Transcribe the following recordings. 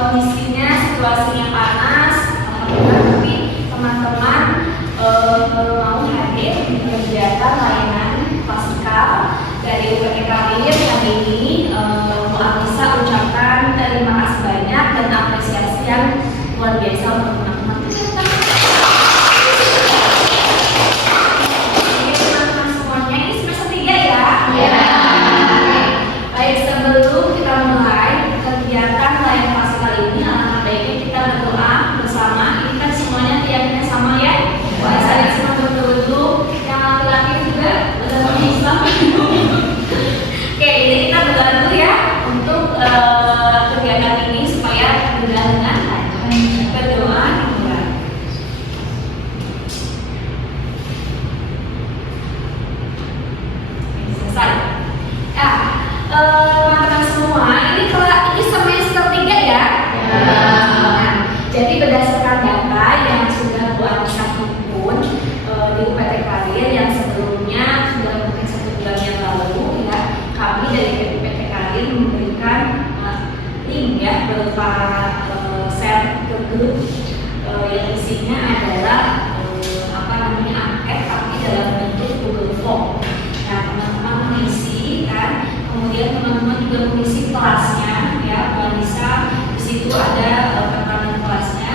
kondisinya situasinya panas, tapi teman-teman mau hadir di kegiatan layanan klasikal dari UPT Karir hari ini. Bu Anissa ucapkan terima kasih banyak dan apresiasi yang luar biasa untuk teman-teman. Teman-teman semuanya ini semester 3 ya? Iya. Baik, sebelum kita mulai kegiatan layanan klasikal ini, alangkah baiknya kita berdoa bersama. Ini kan semuanya tiapnya sama ya? Saya semua duduk, yang laki-laki juga beragama Islam. Oke, ini kita berdoa dulu ya untuk kegiatan ini supaya berjalan dengan lancar. Berdoa dimulai. Selesai. Ya, teman-teman semua, ini semester 3 ya? Nah, jadi berdasarkan data yang sudah Bu Anissa himpun di UPT Karir yang sebelumnya sudah mungkin 1 bulan yang lalu ya, kami dari UPT Karir memberikan link ya berupa share ke grup yang isinya adalah angket tapi dalam bentuk Google Form. Nah, teman-teman mengisi kan, kemudian teman-teman juga mengisi kelasnya ya, Bu Anissa di situ ada rekaman kelasnya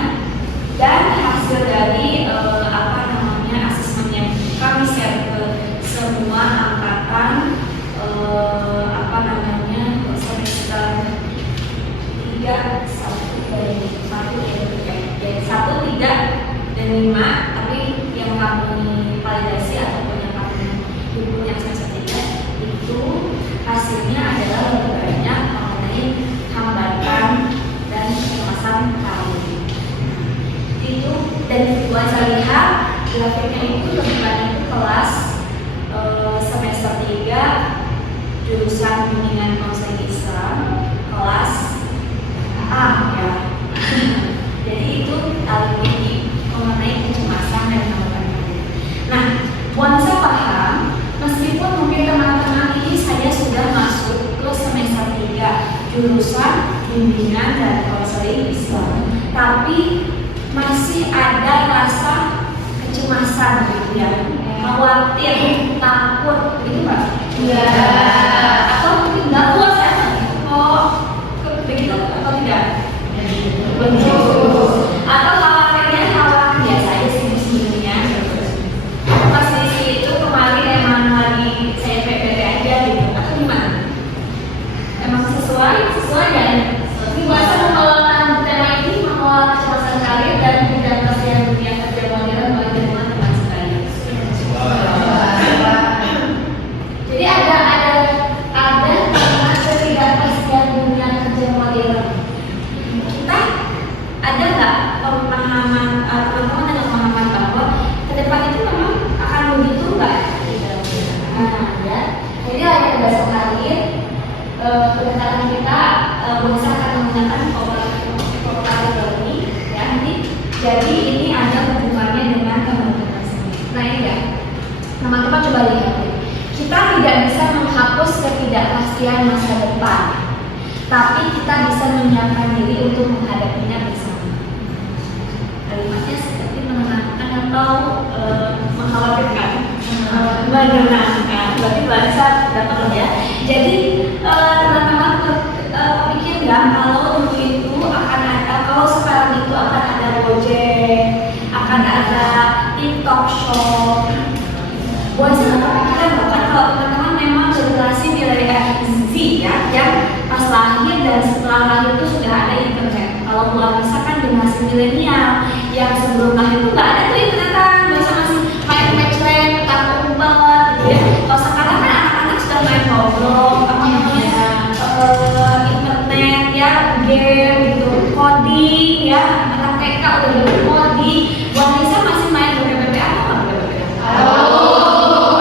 dan hasil dari asesmen yang kami share ke semua angkatan semester 3 1, 3 dan 5, tapi yang kami validasi ataupun yang kami himpun yang semester 3 itu hasilnya adalah lebih banyak mengenai hambatan dan kecemasan kami. Itu dan buat saya lihat grafiknya itu lebih banyak itu kelas semester 3 jurusan bimbingan konseling Islam kelas A ya. Jadi itu lebih mengenai kecemasan dan hambatan. Nah, Bu Anissa paham meskipun mungkin teman-teman ini saya sudah masuk ke semester 3 jurusan bimbingan dan konseling Islam, tapi masih ada rasa kecemasan gitu ya, khawatir, takut gitu Pak? Iya. Atau mungkin nggak puas ya? Begitu atau tidak? Betul. Atau khawatirnya hal biasa aja sih sebenarnya. Pas di itu kemarin emang lagi saya PPT aja gitu, atau gimana? Emang sesuai kan? Buat mengelola tema ini, mengelola kecemasan karir dan kegiatan dunia kerja modern bagi teman-teman sekalian. Jadi ada ketidakpastian dunia kerja modern. Kita ada nggak pemahaman teman-teman ada pemahaman bahwa ke depan itu memang akan begitu nggak? Ya. Jadi ada berdasarkan karir pendekatan kita bisa akan menggunakan pola ini ya nanti. Jadi ini ada hubungannya dengan teman-teman sendiri. Nah ini ya, teman-teman coba lihat. Kita tidak bisa menghapus ketidakpastian masa depan, tapi kita bisa menyiapkan diri untuk menghadapinya bersama. Kalimatnya seperti menenangkan atau mengkhawatirkan. Menenangkan, berarti bahasa dapat ya. Jadi teman-teman pikir nggak kalau dulu itu akan ada, kalau sekarang itu akan ada Gojek, akan ada TikTok Shop. Buat saya kepikiran bahkan kalau teman-teman memang generasi milenial Z ya, yang pas lahir dan setelah lahir itu sudah ada internet. Kalau Bu Anissa kan generasi milenial yang sebelum lahir itu nggak ada tuh internetan, biasa masih main matchland, petak umpet gitu ya. Kalau sekarang kan anak-anak sudah main ngobrol, internet ya, game gitu, coding ya, anak TK udah belajar coding. Bu Anissa masih main BBB apa nggak BBB?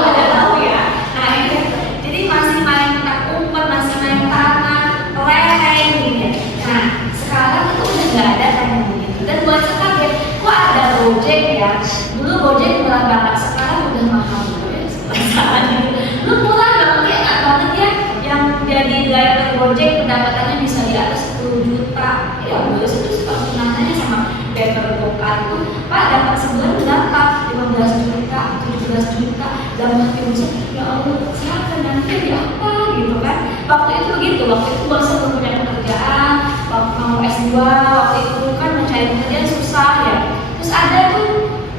Ada tahu ya. Nah ini jadi masih main petak umpet, masih main tanah, lereng gitu. Nah sekarang itu udah nggak ada kayak begitu. Dan buat saya kaget, kok ada Gojek ya? Dulu Gojek murah banget, sekarang udah mahal ya. Lu murah banget ya, nggak banget ya? Yang jadi driver Gojek pendapatannya bisa di atas 10 juta. Ya boleh itu suka nanya sama paper bokar itu, Pak dapat sebulan berapa? 15 juta, 17 juta. Dalam hati musuh, ya Allah siapa nanti di apa gitu kan? Waktu itu begitu, waktu itu baru belum punya pekerjaan, waktu mau S2, waktu itu kan mencari pekerjaan susah ya. Terus ada tuh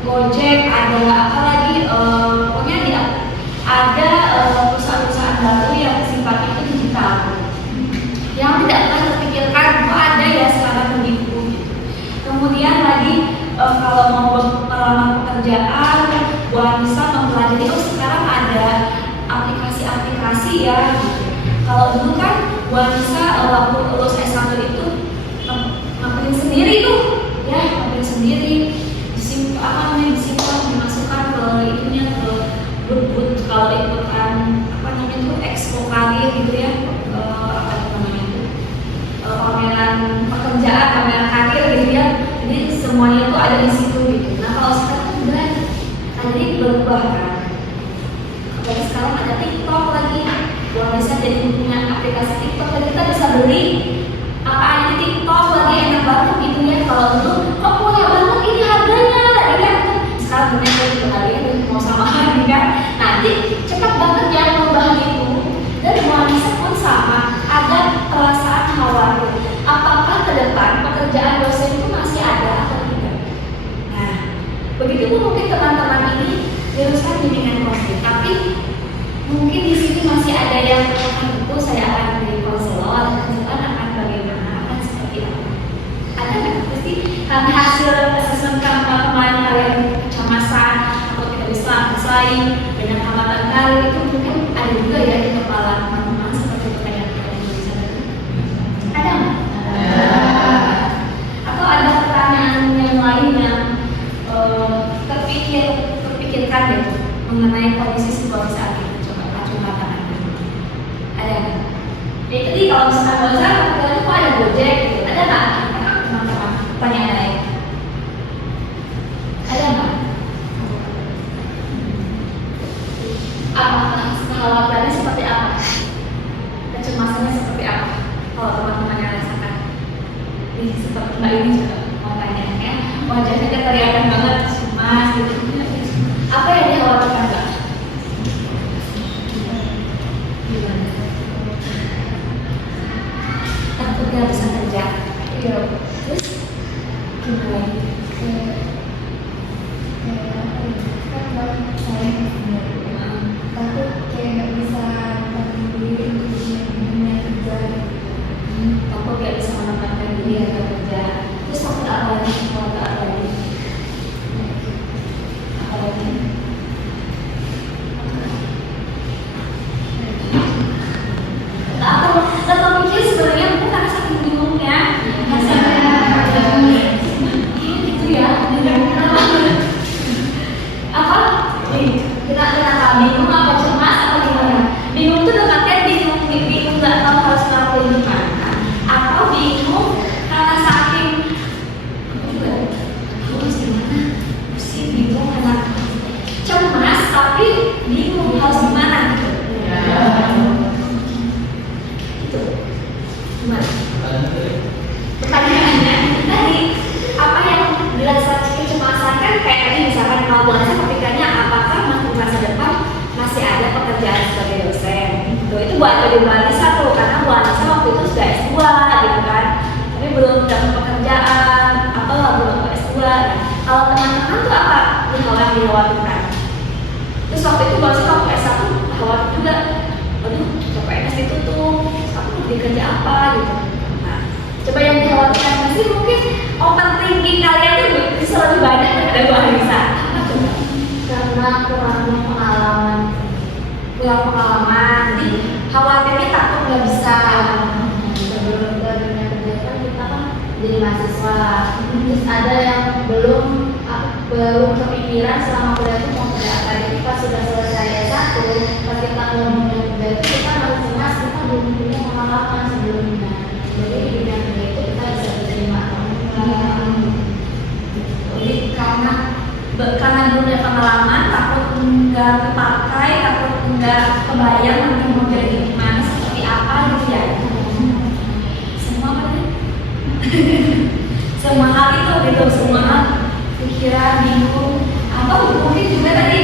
Gojek, ada apa lagi, pokoknya ada perusahaan-perusahaan baru yang sifatnya itu digital, yang tidak pernah terpikirkan itu ada ya sekarang begitu. Kemudian lagi kalau mau melamar pekerjaan, bisa mempelajari sekarang ada aplikasi-aplikasi ya. Kalau dulu kan bisa waktu lulus S1 itu ngapain sendiri tuh, ya ngapain sendiri, disimpan, dimasukkan ke itunya ke but kalau ikutan tuh expo karir gitu ya, pameran pekerjaan, pameran karir gitu ya. Jadi semuanya tuh ada di situ gitu. Nah kalau sekarang tuh udah jadi berubah kan. Apalagi sekarang ada TikTok lagi, bisa jadi punya aplikasi TikTok dan kita bisa beli apa aja di TikTok lagi, enak banget gitu ya. Kalau dulu kok punya banget ini harganya lagi kan, sekarang punya itu harganya mau sama lagi kan. Nanti cepat banget ya perubahan itu. Dan wanita pun sama, ada perasaan khawatir apakah ke depan pekerjaan dosen itu masih ada atau tidak. Nah begitu pun mungkin teman-teman ini jurusan bimbingan konseling, tapi mungkin di sini masih ada yang itu saya akan menjadi konselor, konselor akan bagaimana, akan seperti apa. Ada nggak pasti karena hasil asesmen kemarin kalian kecemasan atau tidak bisa bersaing dengan hambatan kali itu mungkin ada juga ya di kepala teman-teman seperti pertanyaan kalian bisa tadi. Ada nggak? Atau ada pertanyaan yang lain yang terpikirkan deh mengenai kondisi situasi saat ini. Ada. Jadi kalau misalkan Gojek, itu ada Gojek gitu. Ada nggak teman-teman pertanyaan lain? Ada nggak? Apakah kekhawatirannya seperti apa? Kecemasannya seperti apa? Kalau teman-teman yang rasakan, ini seperti Mbak ini juga mau tanya ya. Wajahnya kelihatan banget cemas gitu. Apa yang dikhawatirkan Mbak? Takut gak bisa kerja. Iya. Terus gimana lagi? Takut kayak gak bisa mandiri dunia kerja. Takut gak bisa menempatkan diri atau kerja. Terus takut apa lagi? Takut apa lagi? Apa lagi? Atau mikir sebenarnya mungkin karena saking bingungnya, gitu ya. Apa? Kenapa bingung apa cemas apa gimana? Bingung tuh dekatnya bingung nggak tahu harus ngelakuin gimana, atau bingung karena saking harus gimana? Pusing bingung karena cemas tapi bingung harus gimana gitu. Pertanyaannya tadi apa yang dirasakan kecemasan kan kayak tadi misalkan kalau puasa kepikirannya apakah masa depan masih ada pekerjaan sebagai dosen itu buat jadi Bu Anissa tuh, karena Bu Anissa waktu itu sudah S2 gitu kan, tapi belum dapat pekerjaan atau belum S2. Kalau teman-teman tuh apa yang dikhawatirkan? Terus waktu itu Bu Anissa waktu S1 khawatir juga, aduh CPNS ditutup, aku mau kerja apa gitu. Nah, coba yang dikhawatirkan pasti mungkin overthinking kalian tuh bisa lebih banyak daripada Bu Anissa. Karena kurangnya pengalaman, jadi Khawatirnya takut nggak bisa. sebelum ke dunia kerja kan kita kan jadi mahasiswa, terus ada yang belum kepikiran selama kuliah itu mau kerja apa. Jadi pas sudah selesai S1, pas kita mau dunia kerja itu kita harus cemas, kita belum punya pengalaman sebelumnya. Jadi di dunia kerja itu kita bisa diterima atau enggak. Jadi karena dunia pengalaman takut nggak kepakai, takut nggak kebayang nanti mau jadi gimana seperti apa gitu ya. Semua kan Semua hal itu gitu, semua hal pikiran, bingung, atau mungkin juga tadi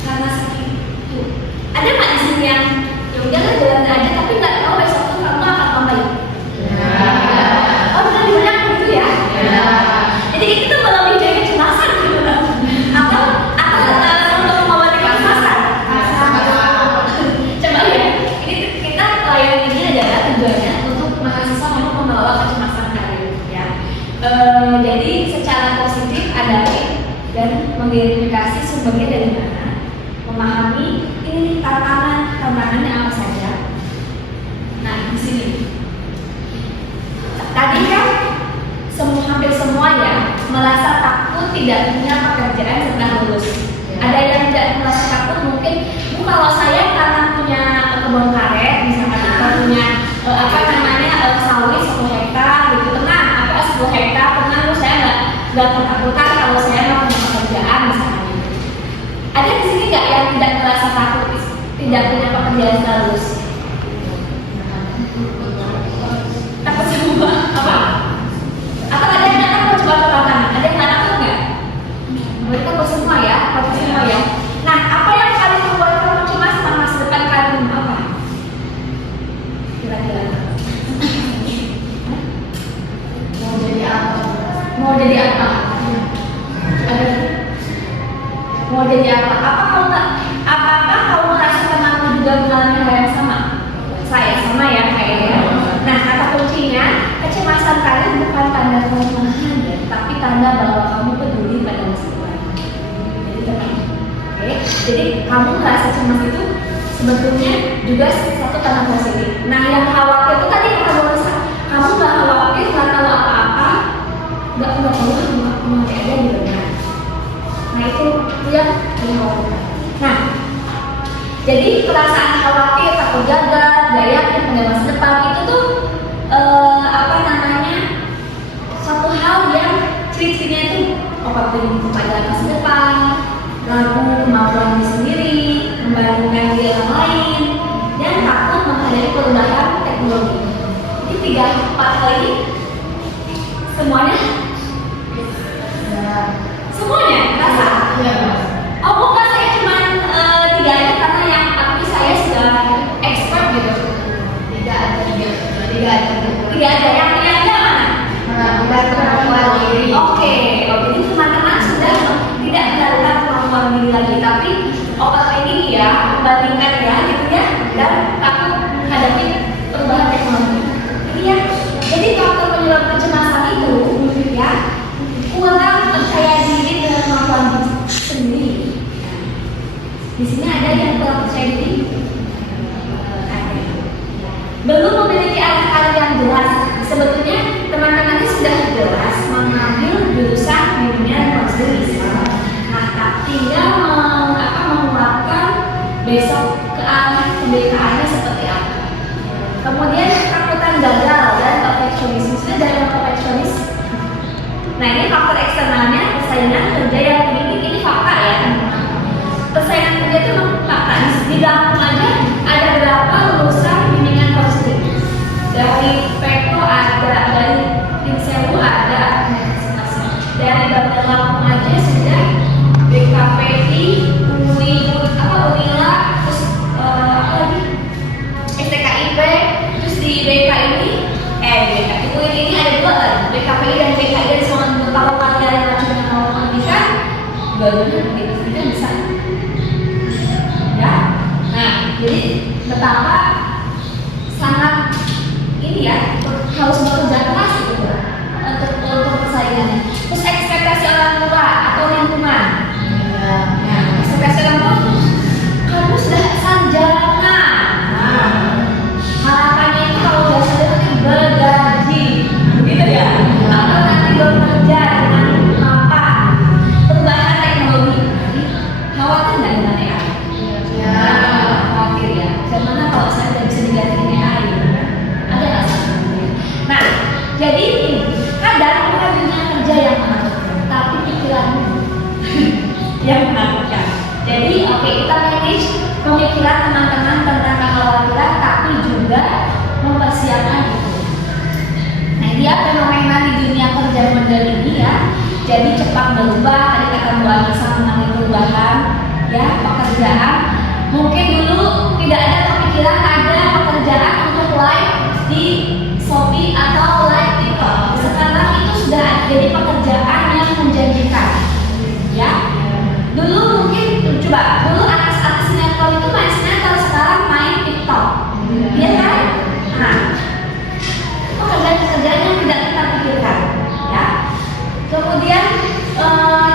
karena sakit itu. Ada nggak di sini yang ya udahlah jalan aja tapi nggak tahu besok tuh kamu akan ngapain? Oh benar benar gitu ya? Jadi itu tuh melalui dari kecemasan gitu kan? Atau untuk mengobati kecemasan? Coba ya, ini kita layan ini adalah tujuannya untuk mahasiswa mampu membawa kecemasan karir ya. Jadi secara positif adaptif dan mengidentifikasi sumbernya dari mana, memahami ini tantangannya apa saja. Nah di sini tadi kan hampir semua ya merasa takut tidak punya pekerjaan setelah lulus. Ada yang tidak merasa takut mungkin kalau saya karena punya kebun karet misalkan atau punya sawit 10 hektar gitu tenang, 10 hektar tenang, terus saya nggak ketakutan kalau saya mau punya pekerjaan misalnya. Ada di sini nggak yang tidak merasa takut tidak punya pekerjaan setelah lulus? Takut semua apa? Atau ada yang nggak takut? Coba katakan, ada yang nggak takut nggak? Mereka takut semua ya, takut semua ya. Nah, apa yang paling membuat kamu cemas tentang masa depan kamu apa? Kira-kira? Mau jadi apa? Mau jadi apa? Mau jadi apa? Apakah kamu merasa temanmu juga mengalami hal yang sama? Saya sama ya kayaknya. Nah, kata kuncinya kecemasan kalian bukan tanda kelemahan ya, tapi tanda bahwa kamu peduli pada masa depan. Jadi tenang. Oke. Jadi kamu merasa cemas itu sebetulnya juga satu tanda positif. Nah, yang khawatir itu tadi kamu merasa kamu nggak khawatir nggak tahu apa-apa, nggak tahu cuma aja gitu kan. Nah itu yang dikhawatirkan. Nah, jadi perasaan khawatir, takut gagal, gak yakin pada masa depan itu tuh satu hal yang ciri-cirinya itu overthinking pada masa depan, ragu kemampuan diri sendiri, membandingkan diri orang lain, dan takut menghadapi perubahan teknologi. Ini 3-4 hal ini semuanya rasa? Ya. Oh bukan, saya cuma 3 aja karena yang tapi saya sudah expert gitu. Tidak ada yang mana? Kemampuan diri. Oke, jadi teman-teman sudah tidak melakukan kemampuan diri lagi, tapi ini ya membandingkan ya gitu ya, dan takut menghadapi perubahan teknologi. Ini ya. Jadi faktor penyebab kecemasan itu ya kurang percaya diri dengan kemampuan diri sendiri. Di sini ada yang kurang percaya diri, belum memiliki arah karir yang jelas. Sebetulnya teman-teman ini sudah jelas mengambil jurusan bimbingan konseling. Nah, tinggal menguatkan besok ke arah pembelajarannya seperti apa. Kemudian ketakutan gagal dan perfeksionisme. Sudah dari perfeksionis. Nah, ini faktor eksternalnya persaingan kerja yang tinggi. Ini fakta ya. Persaingan kerja itu memang fakta. Di Lampung aja ada berapa lulusan bimbingan konseling? Dari Peko ada, dari Insewu ada, dari Bandar Lampung aja sudah BKPI, Unila, terus apa lagi? STKIP, terus di BK ini, ini ada 2 kan? BKPI dan BKI dan semua kalau kalian nasional mau bisa, dua-duanya kita bisa. Ya, nah jadi betapa sangat ini ya harus bekerja keras gitu untuk persaingannya. Terus ekspektasi orang tua atau lingkungan. Nah, ekspektasi orang tua kamu sudah sarjana. Harapannya itu kalau sudah sarjana itu bergaji, begitu ya? Atau nanti bekerja dengan apa? Perubahan teknologi. Khawatir nggak dengan AI? Ya, khawatir ya. Bagaimana kalau saya tidak bisa diganti AI? Ada nggak sih? Nah, jadi ini kadang bukan dunia kerja yang menakutkan, tapi pikiranmu yang menakutkan. Jadi kita manage pemikiran teman-teman tentang kekhawatiran, tapi juga mempersiapkan itu. Nah, dia Jadi cepat berubah. Tadi kata Bu Anissa mengenai perubahan ya pekerjaan. Mungkin dulu tidak ada kepikiran ada pekerjaan untuk live di Shopee atau live TikTok. Sekarang itu sudah jadi pekerjaan yang menjanjikan. Ya. Dulu mungkin coba dulu artis-artis sinetron itu main sinetron, sekarang main TikTok. Iya kan? Nah, pekerjaan-pekerjaan yang tidak kita pikirkan, ya. Kemudian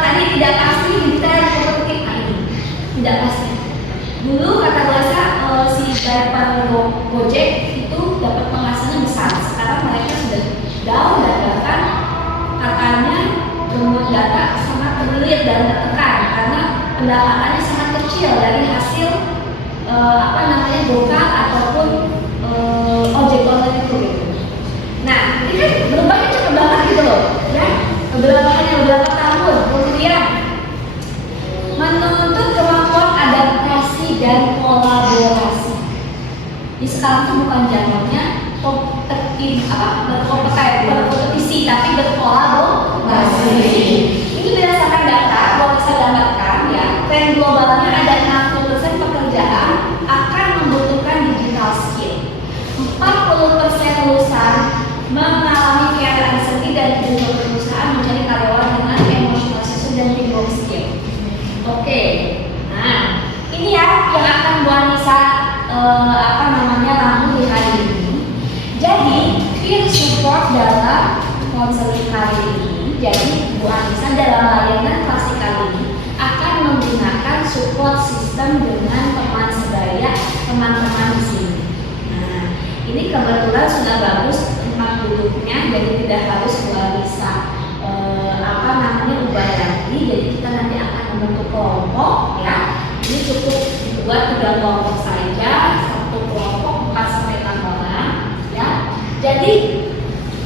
tadi tidak pasti detail seperti ini, tidak pasti. Dulu kata bahasa si driver Gojek itu dapat penghasilan besar. Sekarang mereka sudah down dan bahkan katanya jumlah data sangat terlilit dan tertekan karena pendapatannya sangat kecil dari hasil gokar ataupun ojek online itu gitu. Nah, ini kan berubahnya cepat banget gitu loh, ya. Beberapa tahun kemudian menuntut kemampuan adaptasi dan kolaborasi. Di sekarang itu bukan zamannya berkompetisi, tapi berkolaborasi. Ini berdasarkan data bahwa bisa dapatkan ya, tren globalnya ada 60% pekerjaan akan membutuhkan digital skill. 40% lulusan mengalami keadaan sedih dan kebutuhan perusahaan mencari karyawan dengan emotional season dan people skill. Oke, nah ini ya yang akan Bu Anissa ramu di hari ini. Jadi peer support dalam konseling kali ini. Jadi Bu Anissa dalam layanan klasik kali ini akan menggunakan support system dengan teman sebaya, teman-teman di sini. Nah, ini kebetulan sudah bagus tempat duduknya, jadi tidak harus Bu Anissa ubah lagi. Jadi kita nanti akan membentuk kelompok ya. Ini cukup dibuat 3 kelompok saja, satu kelompok 4 sampai 6 orang ya. Jadi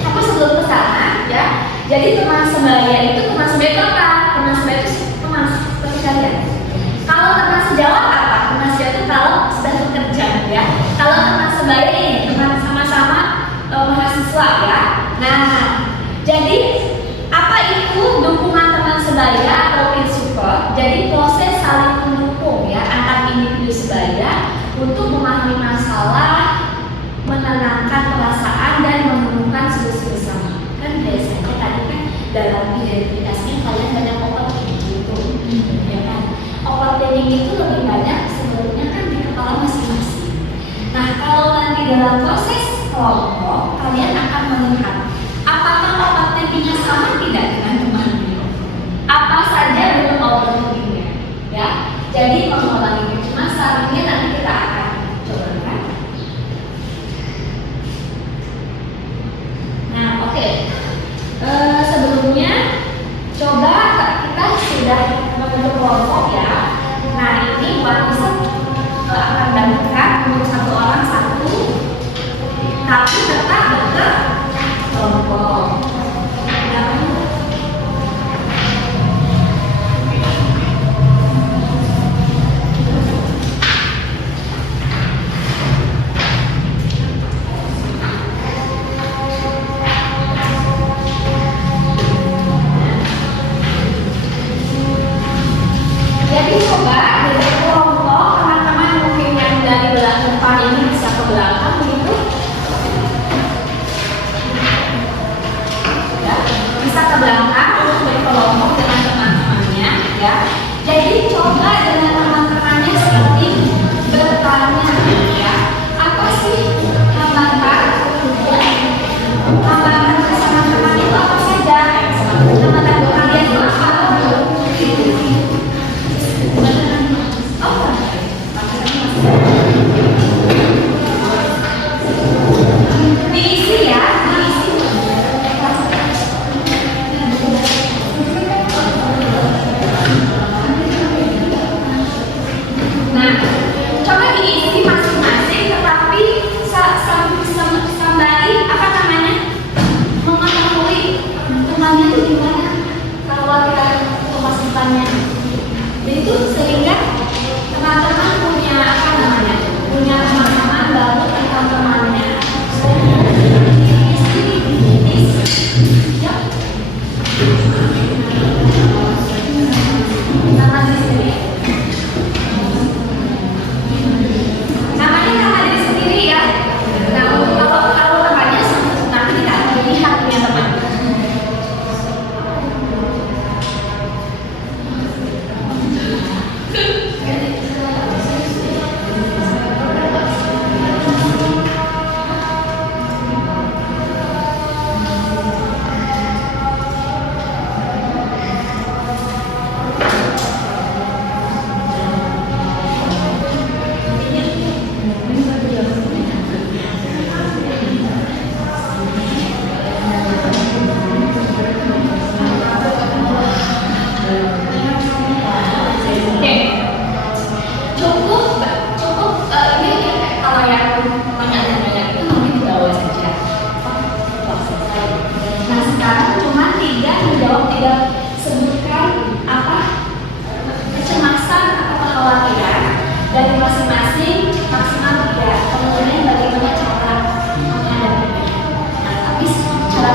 apa sebelum ke sana ya? Jadi teman sebaya itu apa? Teman sebaya itu teman seperti kalian. Kalau teman sejawat apa? Teman sejawat itu kalau sudah bekerja ya. Kalau teman sebaya ini teman sama-sama mahasiswa ya. Nah, jadi apa itu dukungan teman sebaya atau peer support? Jadi proses saling mendukung ya antar individu sebaya untuk memahami masalah, menenangkan perasaan dan menemukan solusi bersama. Kan biasanya tadi kan dalam identitasnya kalian banyak overthinking gitu, ya kan? Overthinking itu lebih banyak sebenarnya kan di kepala masing-masing. Nah, kalau nanti dalam proses kelompok kalian akan melihat apakah overthinkingnya sama tidak dengan temannya? Apa saja bentuk overthinkingnya? Ya, jadi mengulangi cuma sarannya nanti kita akan coba kan. Nah, oke. Sebelumnya coba kita sudah membentuk kelompok ya. Nah, ini buat bisa akan bangunkan untuk 1 orang 1, tapi tetap kelompok. Jadi coba dari kelompok teman-teman mungkin yang dari belakang depan ini bisa ke belakang gitu. Ya, bisa ke belakang untuk berkelompok dengan teman-temannya ya. Jadi coba dengan teman-temannya seperti bertanya ya. Apa sih hambatan? Ya. Hambatan bersama teman itu apa saja? Hambatan kalian itu apa? Diisi ya, diisi. Nah, coba diisi masing-masing, tetapi sembari apa namanya mengetahui temannya itu gimana kalau kita untuk masa depannya. Jadi itu sehingga teman-teman punya apa namanya punya teman-teman baru tentang temannya. Ya.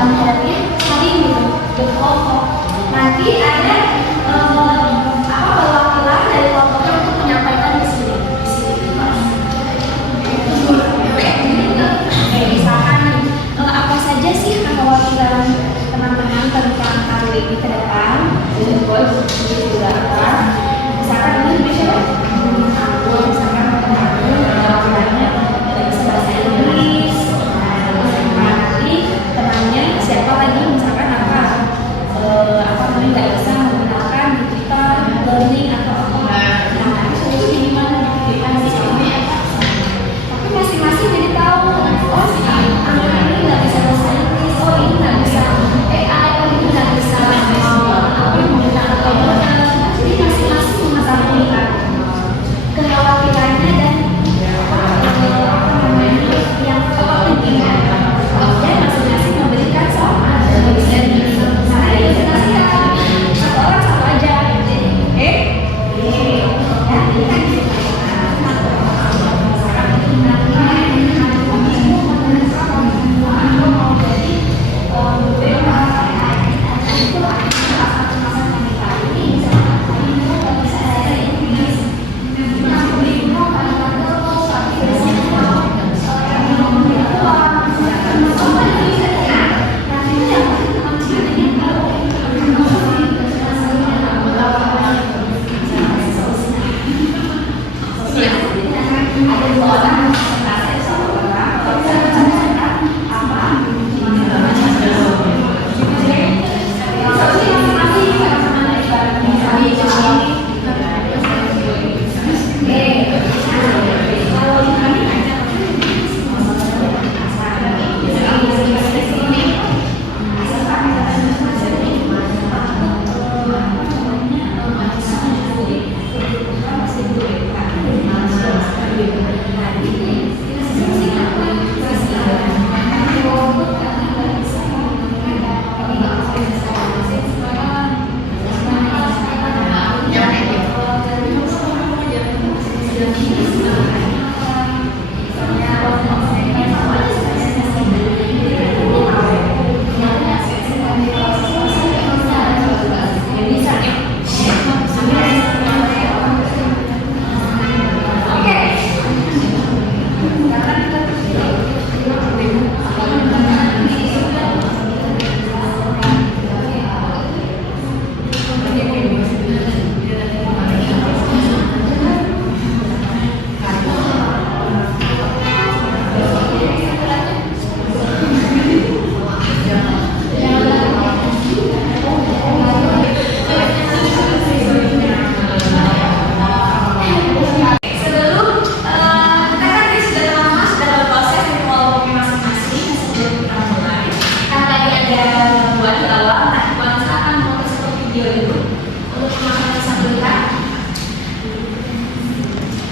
menghadapi saling gitu berkelompok. Nanti ada perwakilan dari kelompoknya untuk menyampaikan di sini. Misalkan apa saja sih kekhawatiran teman-teman tentang KW ini ke depan? Misalkan ini bisa misalkan kekhawatirannya tidak bisa bahasa Inggris, nanti temannya siapa lagi misalkan apa namanya nggak bisa menggunakan digital learning atau apa, nah solusinya gimana? Tapi masing-masing jadi tahu, oh si anak ini nggak bisa bahasa Inggris, oh ini nggak bisa AI, oh ini nggak bisa menggunakan komputer. Jadi masing-masing mengetahui kekhawatirannya dan yang kepentingan, dan masing-masing memberikan soal saya satu orang satu aja,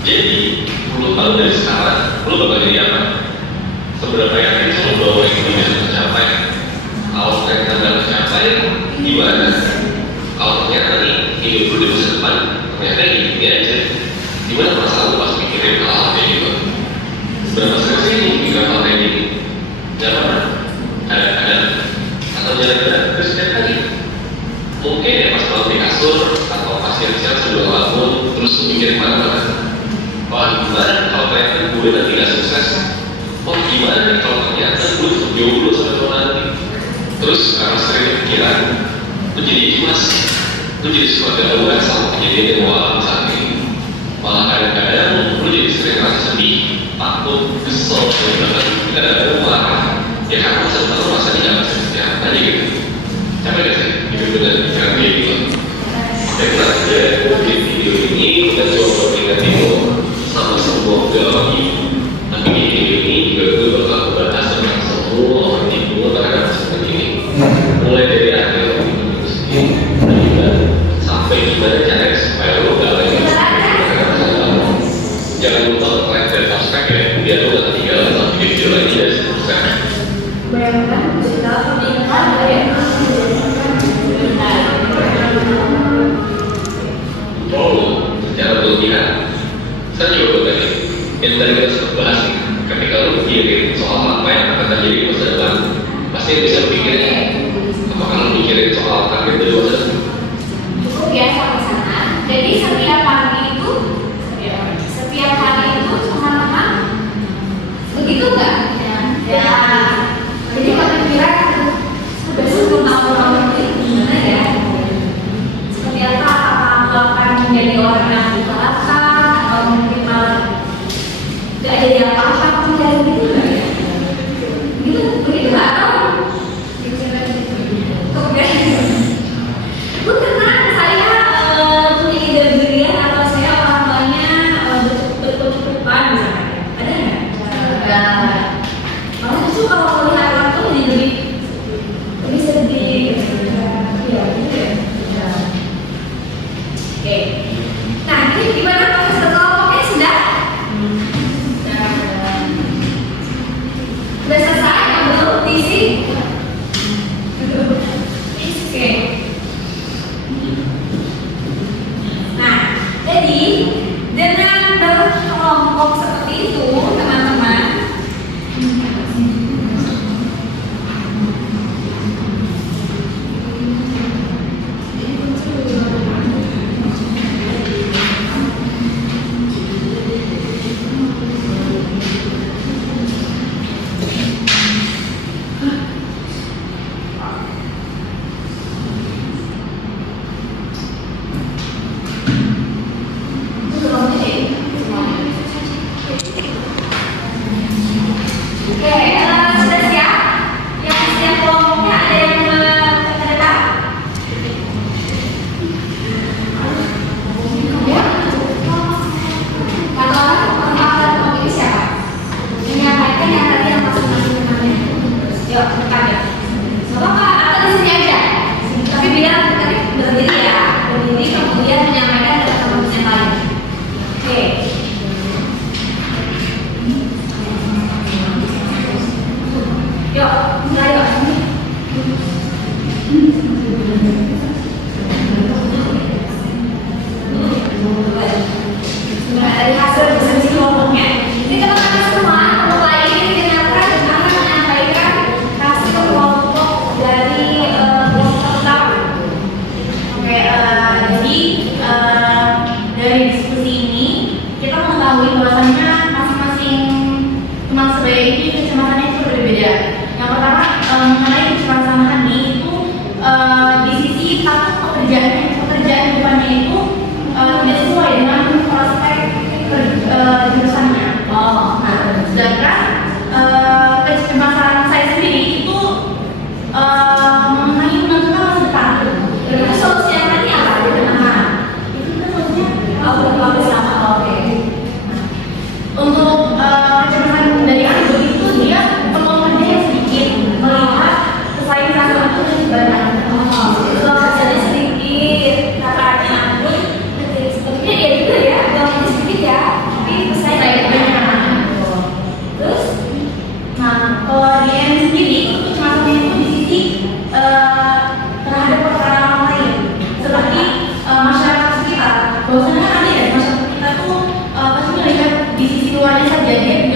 Jadi 10 tahun dari sekarang lo bakal jadi apa? Seberapa yakin lo bahwa itu bisa tercapai? Kalau ternyata nggak tercapai, gimana? Kalau ternyata nih hidup lo di masa depan ternyata gini aja, gimana perasaan lo pas mikirin hal-hal kayak gitu? Seberapa sering sih lo mikirin hal kayak gini? Gak pernah? Ada atau jalan-jalan terus setiap hari? Mungkin ya pas kalau di kasur atau pas siang-siang sudah bangun terus mikirin mana-mana. Wah gimana kalau ternyata gue nanti gak sukses? Oh gimana nih kalau ternyata gue jomblo sama cowok nanti? Terus karena sering pikiran, lu jadi cemas, lu jadi suka gangguan sama kejadian yang mau alami saat ini. Malah kadang-kadang lu jadi sering rasa sedih, takut, kesel, bahkan kadang-kadang marah. Ya karena masa depan lu rasanya gak bisa sehat aja gitu. Capek gak sih? Hidup dengan pikiran kayak gitu. Dan aja gue bikin video ini kita coba ingat-ingat sama semua gawain. Tapi di video ini juga gue bakal bahas tentang semua orang tipu terhadap seperti ini. Mulai dari akhir video ini dan juga sampai gimana caranya supaya lo gak lagi jangan lupa like dan subscribe ya biar lo gak ketinggalan sama video lagi dan seterusnya. Bayangkan kita pernikahan ya. Oh, secara berlebihan. Saya juga tadi yang tadi kita sempat bahas nih, ketika lo mikirin soal apa yang akan terjadi di masa depan, pasti bisa pikirin mikirin soal target dari mana? Cukup ya sampai sana. Jadi setiap hari itu teman-teman begitu nggak? Ya. Jadi kepikiran sudah sebelum tahun ini gimana ya? Seperti apa? Apakah akan menjadi orang yang dikalahkan atau mungkin malah nggak jadi apa-apa pun dari gitu nggak ya? Gitu begitu nggak tahu? Bu karena saya punya ide brilian atau saya orang tuanya berkecukupan misalnya, ada nggak? Ada. Malah justru kalau melihat orang tua jadi lebih sedih. Iya, gitu ya. Oke. Nah, ini gimana proses berkelompoknya sudah? Sudah selesai atau belum diisi? Oke. Nah, jadi dengan berkelompok seperti itu, teman-teman, oke, sudah siap? Yang siap kelompoknya ada yang ke depan? Ya? Kalau orang ini siapa? Menyampaikan yang tadi yang masing-masing namanya. Yuk, depan ya. Bapak atau di sini aja. Tapi bilang tadi berdiri ya, berdiri kemudian menyampaikan ke teman-teman yang lain. Oke. Yuk, mulai yuk. Dari hasil diskusi kelompoknya, ini teman-teman semua mulai ini dengarkan dan akan menyampaikan hasil kelompok dari kelompok pertama. Oke, jadi dari diskusi ini kita mengetahui bahwasannya masing-masing teman sebaya ini kecamatannya itu berbeda. Yang pertama mengenai kecemasan ini itu di sisi takut pekerjaan depannya itu tidak sesuai dengan prospek jurusannya. Nah, sedangkan kecemasan saya sendiri itu mengenai menentukan masa depan. Jadi solusi yang tadi apa? Itu kan solusinya bagus sama. Oke. Untuk kecemasan dari aku itu dia peluang kerja yang sedikit melihat pesaing sama itu lebih banyak. Peluang kerjanya sedikit, katanya pun sepertinya dia juga ya, peluangnya sedikit ya, tapi pesaing banyak. Terus, nah kalau di M sendiri itu kecemasannya itu di sisi terhadap perkara orang lain, seperti masyarakat sekitar. Bahwasanya ada ya masyarakat kita tuh pasti melihat di sisi luarnya saja dia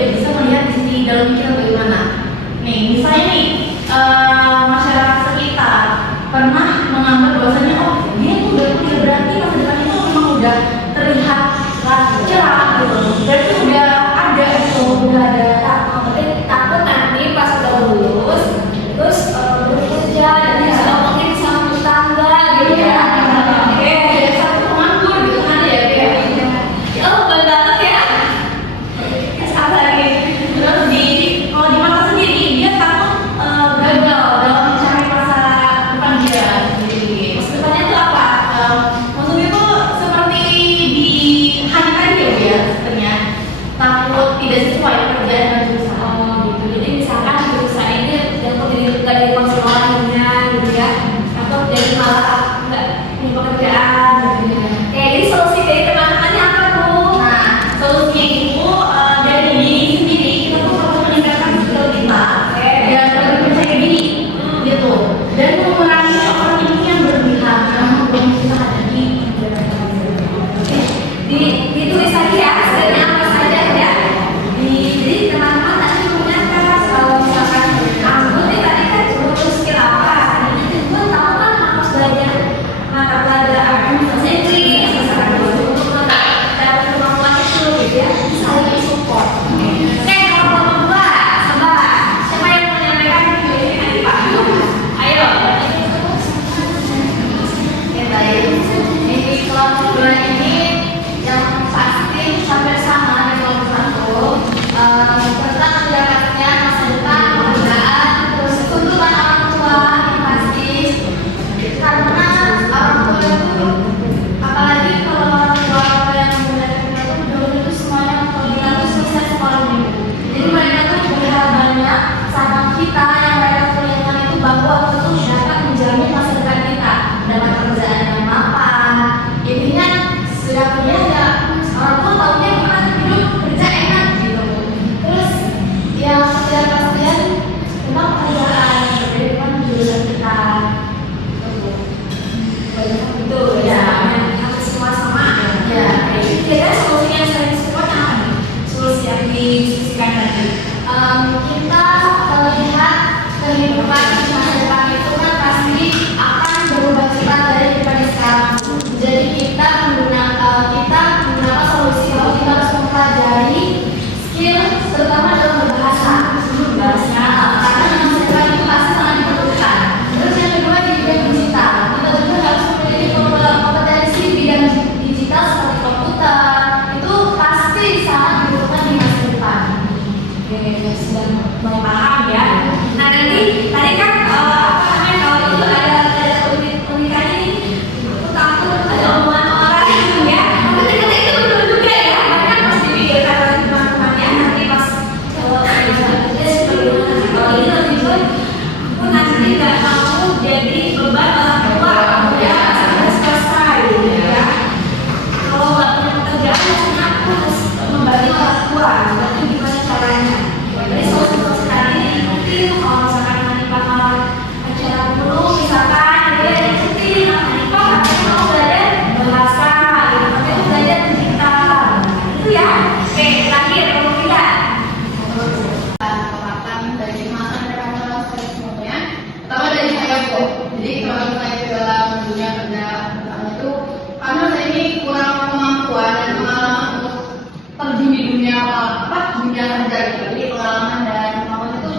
dunia kerja gitu. Jadi pengalaman dan kemampuan itu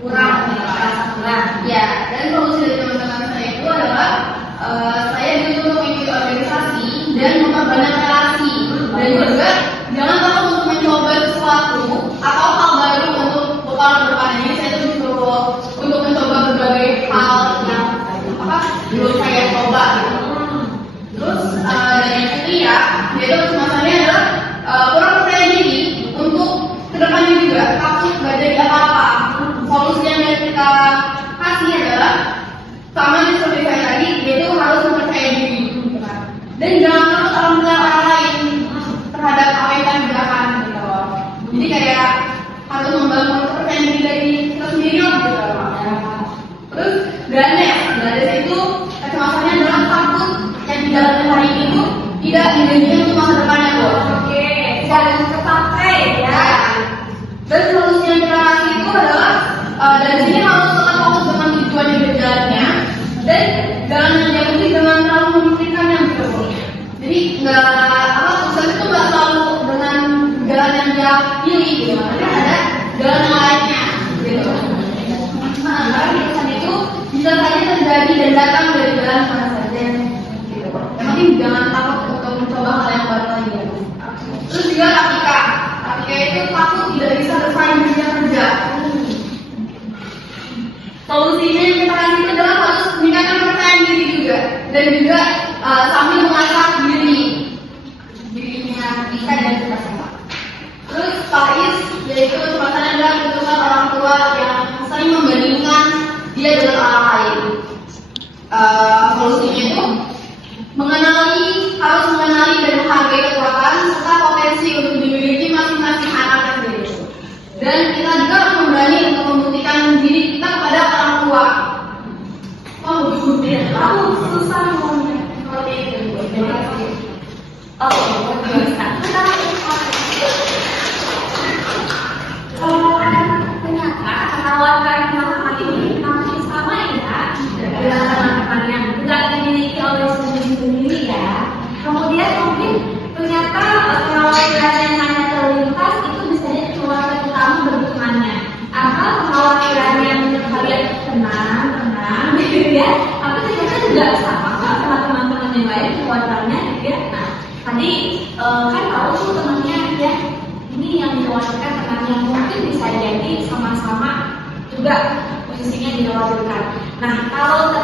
kurang, terasa kurang. Ya, dan solusi dari teman-teman saya itu adalah saya dituntut untuk mengikuti organisasi dan memperbanyak relasi, dan juga jangan takut untuk mencoba sesuatu atau hal baru untuk bekal berdepannya. Saya tuh disuruh untuk mencoba berbagai hal yang belum saya coba gitu. Terus dan yang ketiga, yaitu kecemasannya adalah kurang percaya diri untuk kedepannya juga, takut gak jadi apa-apa. Solusi yang kita kasih adalah sama seperti saya tadi, yaitu harus mempercaya diri dan jangan takut orang lain terhadap apa yang kita kerjakan gitu. Jadi kayak harus membangun kepercayaan diri dari kita sendiri gitu. Terus Ganes itu kecemasannya adalah takut yang dijalani hari ini itu tidak menjadikan untuk masa depannya kok. Oke, jangan kepakai ya. Dan solusi yang kita kasih itu adalah dari sini harus tetap fokus dengan tujuan yang berjalannya dan jangan menjadi dengan terlalu memikirkannya gitu. Jadi nggak sukses itu nggak selalu dengan jalan yang dia pilih gitu. Tapi ada jalan yang lainnya gitu. Karena keputusan itu bisa saja terjadi dan datang dari jalan mana saja gitu. Yang penting jangan takut untuk mencoba hal yang baru lagi gitu. Terus juga Rafika itu takut tidak bisa bersaing di dunia kerja. Solusinya yang kita kasih adalah harus meningkatkan kepercayaan diri juga dan juga sambil mengasah dirinya bisa dan kita semua. Terus Faiz, yaitu kecemasan adalah kebutuhan orang tua yang sering membandingkan dia dengan orang lain. Solusinya itu harus mengenali dan menghargai kekuatan serta potensi untuk dimiliki masing-masing anak sendiri. Dan kita juga harus berani untuk membuktikan diri kita kepada orang tua. Aku susah ngomongnya seperti itu. Oh, biasa. Ternyata kekhawatiran teman-teman ini masih sama ya dengan teman-teman yang tidak dimiliki oleh sendiri ya. Kemudian mungkin ternyata kekhawatiran yang hanya terlintas itu bisa jadi keluarga utama berhubungannya. Atau kekhawatiran yang kalian tenang gitu ya. Tapi ternyata juga sama sama teman-teman yang lain kekhawatirannya gitu ya. Nah, tadi kan tahu tuh temannya ya. Ini yang dikhawatirkan temannya mungkin bisa jadi sama-sama juga posisinya dikhawatirkan. Nah, kalau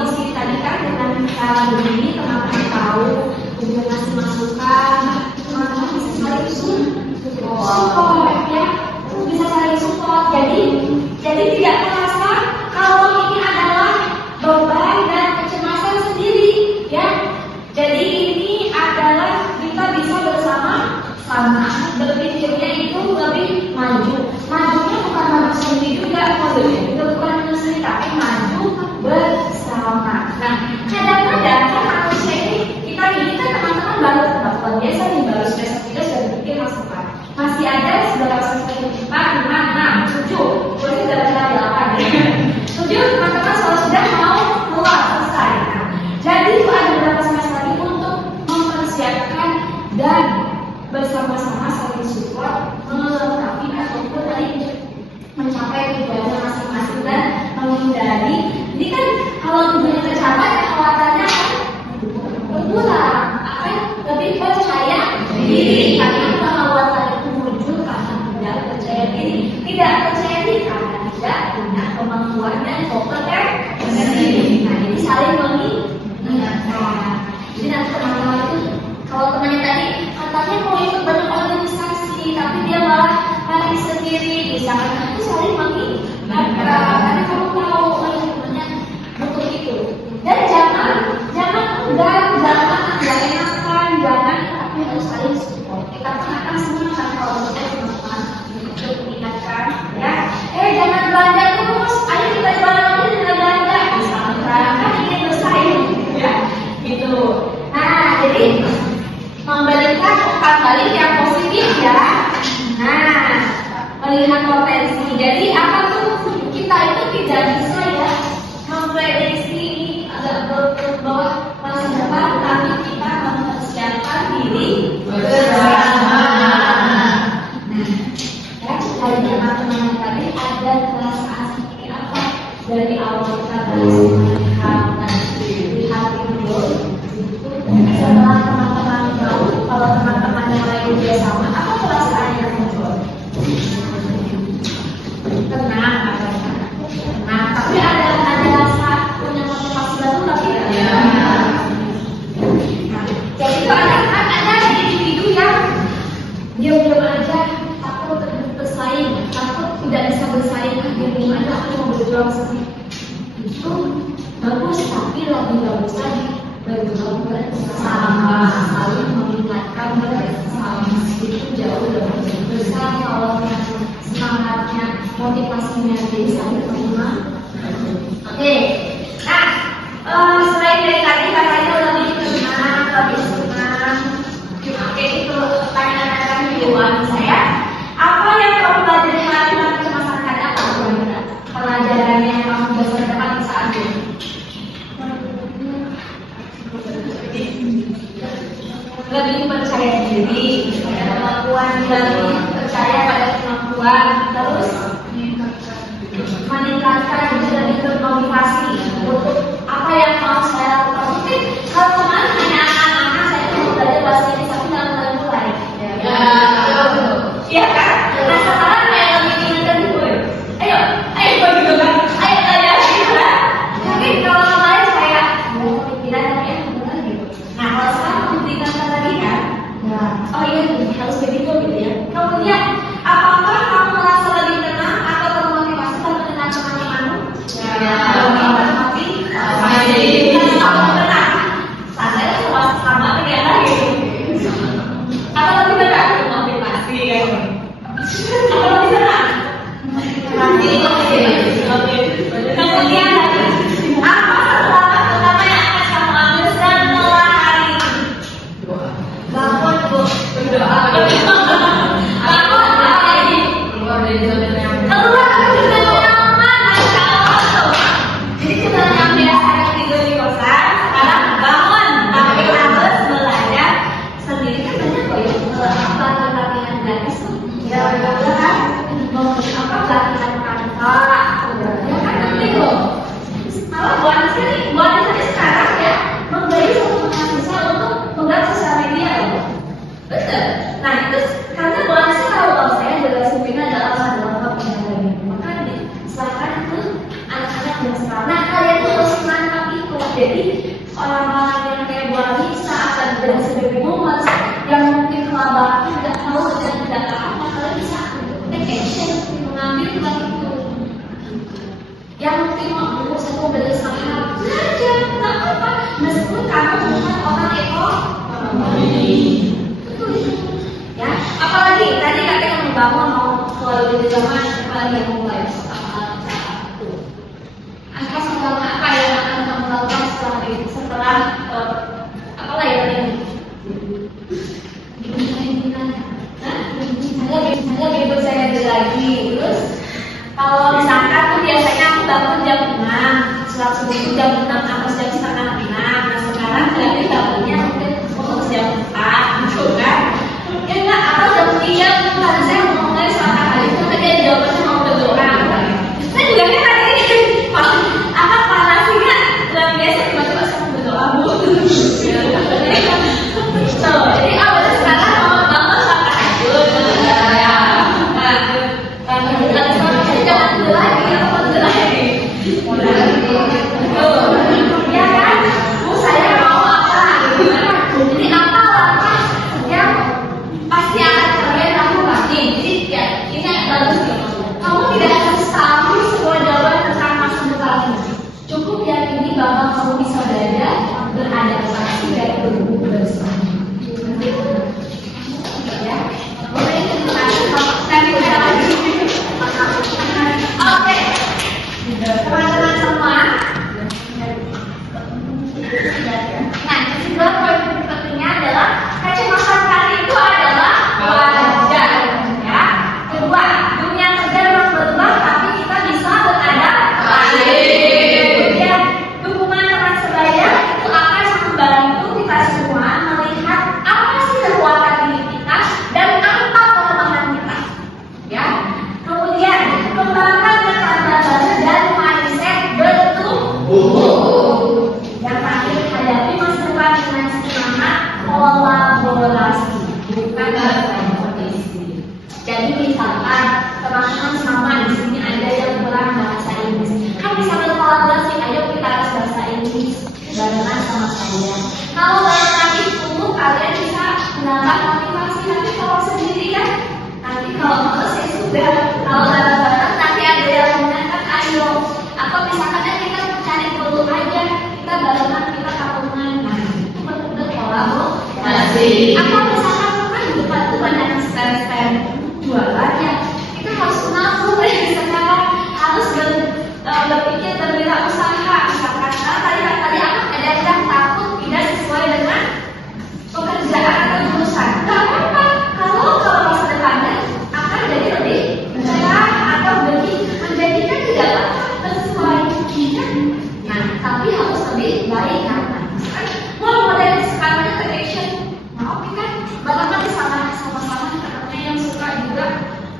di sini tadi kan dengan cara begini teman-teman tahu, kemudian kasih masukan, teman-teman bisa saling support ya, bisa saling support. Jadi tidak merasa kalau ini adalah beban dan kecemasan sendiri ya. Jadi ini adalah kita bisa bersama-sama berpikirnya itu lebih maju. Majunya bukan maju sendiri juga maksudnya, itu bukan maju sendiri tapi maju bersama. Nah, kadang-kadang kan manusia ini kita teman-teman baru biasa nih, baru semester 3 sudah berpikir masa depan. Masih ada 9 semester 4, 5, 6, 7, berarti sudah 8. bagus, tapi lebih bagus lagi berjuang bersama, saling mengingatkan bersama. Itu jauh lebih besar kalau semangatnya, motivasinya jadi saling terima. Oke, nah selain dari tadi katanya lebih senang. Oke, itu pertanyaan jawaban saya. Apa yang kamu pelajari kemarin tentang kecemasan apa pelajarannya yang kamu bisa dapat saat ini? Lebih percaya diri, kemampuan, lebih percaya pada kemampuan, terus meningkatkan lebih bermotivasi untuk apa yang mau saya lakukan. Mungkin kalau kemarin hanya anak-anak saya mau belajar bahasa Inggris tapi nggak mulai. Iya kan? Nah sekarang kayak lebih diingatkan gue. Ayo gue gitu kan. Ayo belajar gitu kan. Mungkin kalau kemarin saya mau kepikiran tapi benar gitu. Nah kalau sekarang mau diingatkan lagi kan. Oh iya harus begitu gitu ya. Kemudian apakah kamu merasa lebih tenang atau termotivasi kalau mendengar teman-temanmu? Masih tenang. Saya sama dengan lagi. Apa lebih berat motivasi kan? Apa lebih berat? Oke. Kemudian apa hal pertama yang akan kamu ambil setelah hari ini? Bangun bu, berdoa. Bangun lagi. Keluar dari zona nyaman. Masya Allah. Jadi setelah yang biasa tidur di kosan, sekarang bangun tapi harus belajar sendiri kan banyak kok ya latihan gratis tuh. Ya udah kan mau apa latihan kanva, ya kan nanti loh. Malah buat saya sekarang ya memberi satu mahasiswa untuk membuat sosial media loh. Betul. Nah itu karena buat saya kalau saya adalah sempurna adalah maka silakan itu anak-anak yang sekarang. Nah kalian tuh harus menangkap itu. Jadi orang-orang yang kayak buat bisa akan berhasil baby boomers yang mungkin kelabakan tidak tahu dan tidak apa kalian bisa action mengambil buat itu. Yang mungkin mau satu belajar saham belajar nggak apa meskipun kamu bukan orang ekonomi. Betul itu. Ya apalagi tadi katanya membangun mau keluar dari zaman apalagi yang mulai apa sama apa yang akan kamu lakukan setelah apalah ya ini saya lebih percaya diri lagi. Terus kalau misalkan tuh biasanya aku bangun jam 6 setelah subuh itu jam 6 atau jam setengah 6. Nah sekarang berarti bangunnya mungkin untuk jam 4 gitu kan ya enggak atau jam 3 itu kan saya mau mulai sholat hari itu tadi ada jawabannya mau berdoa saya juga kan hari ini apa panasnya luar biasa tiba-tiba saya berdoa bu jadi awalnya sekarang mau bangun sholat tahajud jangan tidur lagi apa tidur lagi ya kan bu saya mau apa jadi apa langkah yang pasti akan kalian lakukan jadi ya ini yang bagus nih kamu tidak harus tahu semua jawaban tentang masa depan cukup yakini bahwa kamu bisa belajar beradaptasi dan bertumbuh bersama ya boleh oke teman-teman semua nah kesimpulan poin pentingnya adalah kecemasan kali itu adalah wajar ya. Kedua, dunia kerja memang berubah tapi kita bisa beradaptasi. Kemudian dukungan teman sebaya itu akan membantu kita semua melihat apa sih kekuatan diri kita dan apa kelemahan kita ya. Kemudian kembangkan keterampilan dan mindset bertumbuh. Yang terakhir, hadapi masa depan dengan semangat kolaborasi, bukan kompetisi. Jadi misalkan teman-teman sama di sini ada yang kurang bahasa Inggris, kan bisa berkolaborasi. Ayo kita harus bahasa Inggris barengan sama saya. Kalau bareng lagi tumbuh, kalian bisa menambah motivasi. Tapi kalau sendirian, nanti kalau males ya sudah. Kalau bareng-bareng nanti ada yang mengatakan ayo, atau misalkan kita cari dulu aja. harus berpikir berwirausaha misalkan. Tadi anak ada yang takut tidak sesuai dengan pekerjaan atau jurusan. Gak apa-apa kalau masa depannya akan jadi lebih cerah atau lebih menjadikan tidak apa-apa sesuai. Nah, tapi harus lebih baik kan? Mau model sekarang ke action, nah oke kan? Barangkali sama-sama anaknya yang suka juga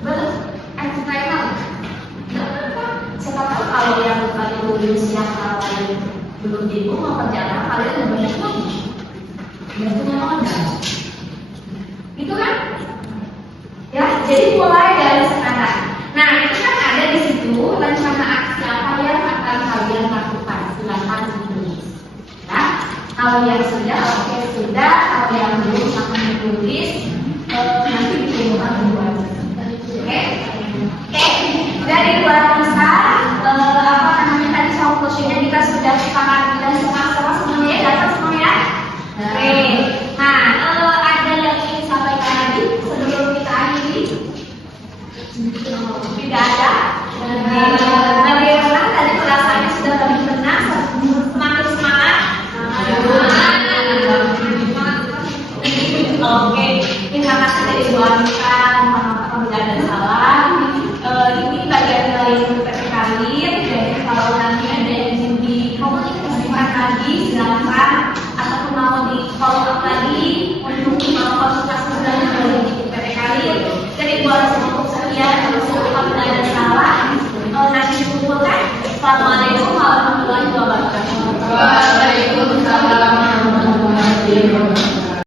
berentertainment. Nggak apa-apa. Siapa tahu kalau yang lulus yang kalian belum ibu mau kerja kalian udah banyak uang, udah punya modal, gitu kan? Ya, jadi mulai dari sekarang. Nah, itu kan ada di situ rencana aksi apa yang akan kalian lakukan. Silahkan ditulis. Nah, kalau yang sudah, oke sudah. Kalau yang belum, akan ditulis.